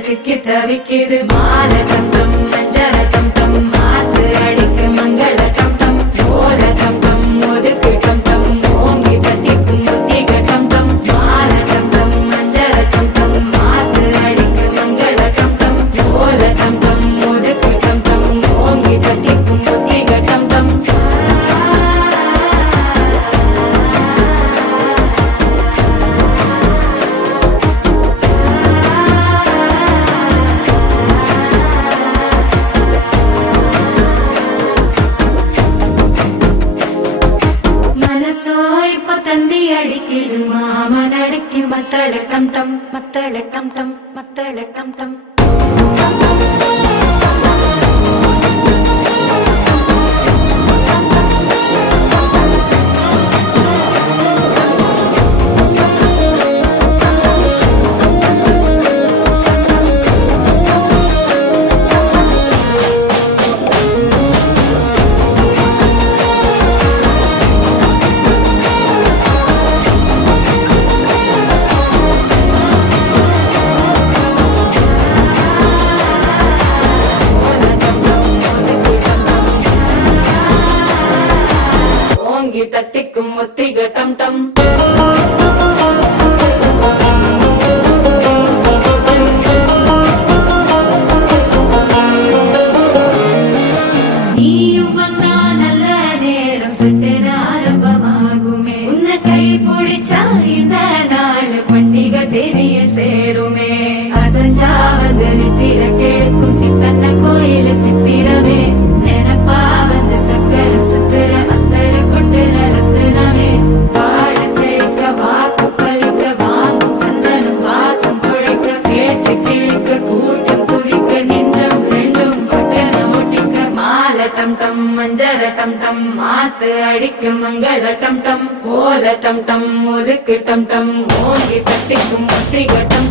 சிக்கி தவிக்குது மால டம் டம் மஞ்சர டம் டம் மாத்து அடிக்க மங்கள டம் டம் ஓல டம் டம் ஒதுக்கு டம் டம் ஓங்கி தட்டிக்கும் முத்திக டம் டம் மால டம் டம் மஞ்சர டம் டம் மாத்து அடிக்க மங்கள டம் டம் ஓல டம் டம் ஒதுக்கு டம் டம் ஓங்கி தட்டிக்கும் முத்திக டம் டம் தந்தி அடிக்குது மாமன் அடிக்கு மத்தள டம் டம் மத்தள டம் டம் மத்தள டம் டம் தட்டிக்கும் முத்திக டம் டம் நீயும் வந்தா நல்ல நேரம் சட்டென ஆரம்பமாகுமே உன்னை கை பிடிச்சா இந்த நாள் பண்டிகை தெரிய சேருமே அசஞ்சா வந்து நித்திர கெடுக்கும் சித்தன்ன கோயில சித்திரமே நினைப்பா வந்து சக்கர சுத்துற டம் டம் மஞ்சர டம் டம் மாத்து அடிக்க மங்கள டம் டம் ஓல டம் டம் ஒதுக்கு டம் டம் ஓங்கி தட்டிக்கும் முத்திக டம்